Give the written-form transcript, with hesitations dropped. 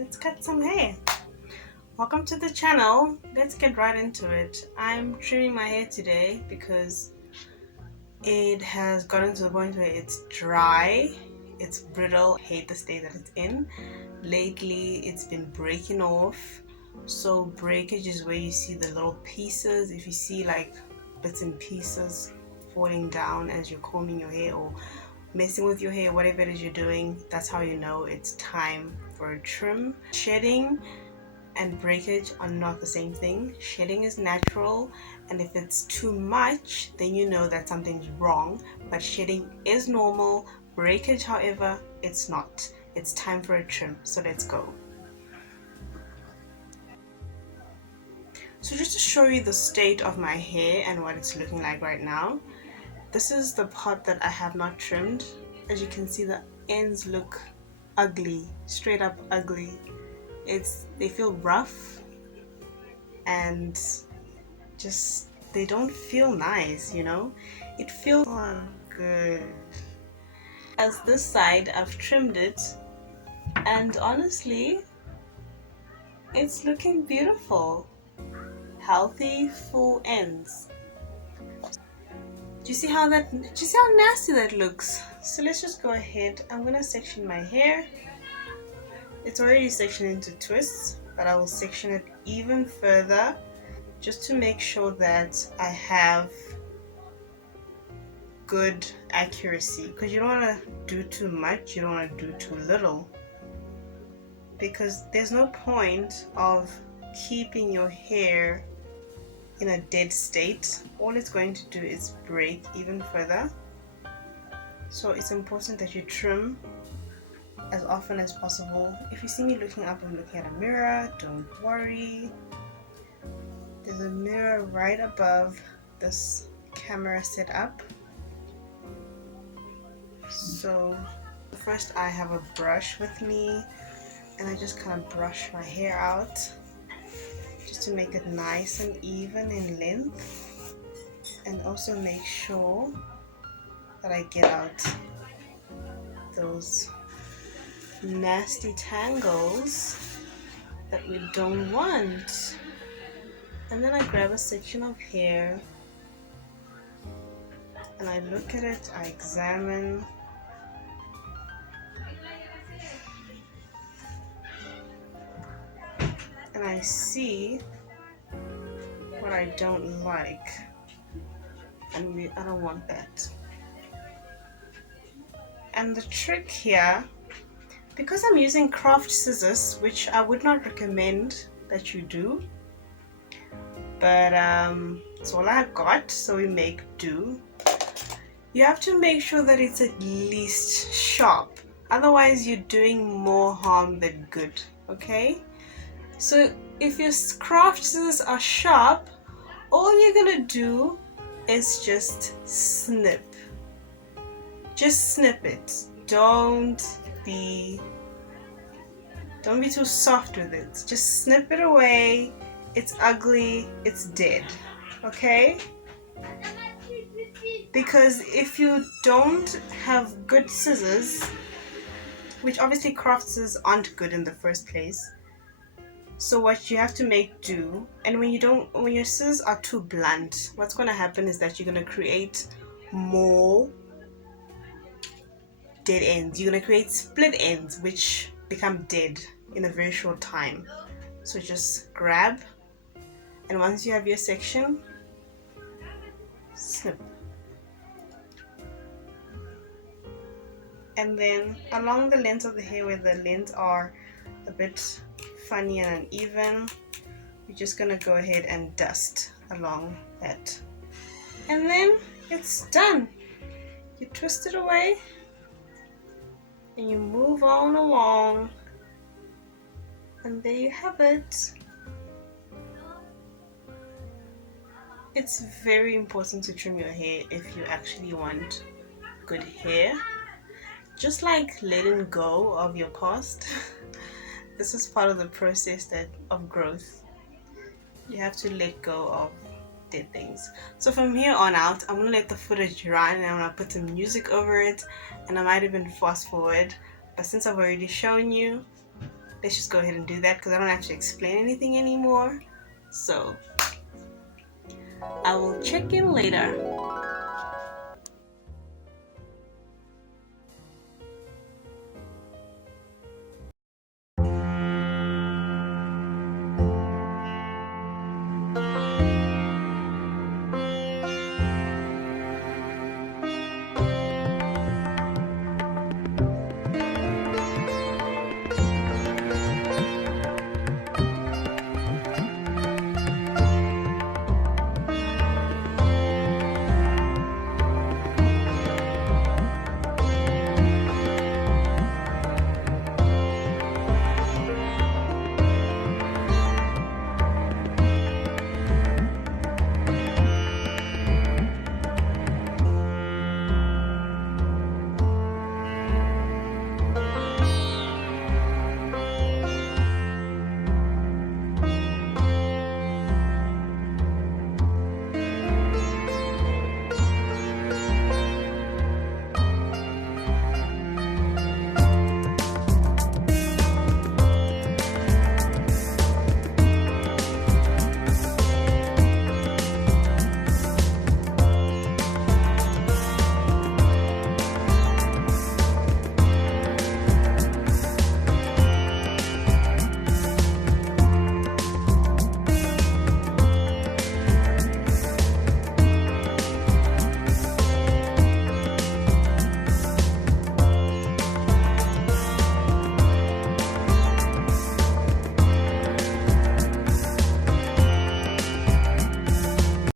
let's cut some hair. Welcome to the channel. Let's get right into it. I'm trimming my hair today because it has gotten to the point where it's dry, it's brittle. I hate the state that it's in. Lately it's been breaking off. So breakage is where you see the little pieces. If you see like bits and pieces falling down as you're combing your hair or messing with your hair, whatever it is you're doing, that's how you know it's time for a trim. Shedding and breakage are not the same thing. Shedding is natural, and if it's too much, then you know that something's wrong. But shedding is normal. Breakage, however, it's not. It's time for a trim, so let's go. So just to show you the state of my hair and what it's looking like right now, this is the part that I have not trimmed. As you can see, the ends look ugly, straight up ugly. They feel rough and just they don't feel nice, you know. It feels good. As this side, I've trimmed it, and honestly, it's looking beautiful. Healthy, full ends. Do you see how nasty that looks? So let's just go ahead. I'm gonna section my hair. It's already sectioned into twists, but I will section it even further just to make sure that I have good accuracy, because you don't want to do too much, you don't want to do too little, because there's no point of keeping your hair in a dead state. All it's going to do is break even further. So it's important that you trim as often as possible. If you see me looking up, I'm looking at a mirror. Don't worry, there's a mirror right above this camera setup. So first I have a brush with me, and I just kind of brush my hair out just to make it nice and even in length, and also make sure that I get out those nasty tangles that we don't want. And then I grab a section of hair and I look at it, I examine, and I see what I don't like, and I don't want that. And the trick here, because I'm using craft scissors, which I would not recommend that you do, but it's all I got, so we make do. You have to make sure that it's at least sharp, otherwise you're doing more harm than good, okay? So if your craft scissors are sharp, all you're gonna do is just snip. Just snip it. Don't be too soft with it. Just snip it away. It's ugly, it's dead, okay? Because if you don't have good scissors, which obviously craft scissors aren't good in the first place, so what you have to make do, and when your scissors are too blunt, what's going to happen is that you're going to create more dead ends. You're going to create split ends which become dead in a very short time. So just grab, and once you have your section, snip. And then along the length of the hair where the lengths are a bit funny and uneven, you're just gonna go ahead and dust along that, and then it's done. You twist it away and you move on along, and there you have it. It's very important to trim your hair if you actually want good hair. Just like letting go of your past, this is part of the process of growth. You have to let go of dead things. So from here on out, I'm gonna let the footage run, and I'm gonna put some music over it, and I might even fast forward, but since I've already shown you, let's just go ahead and do that because I don't have to explain anything anymore. So I will check in later.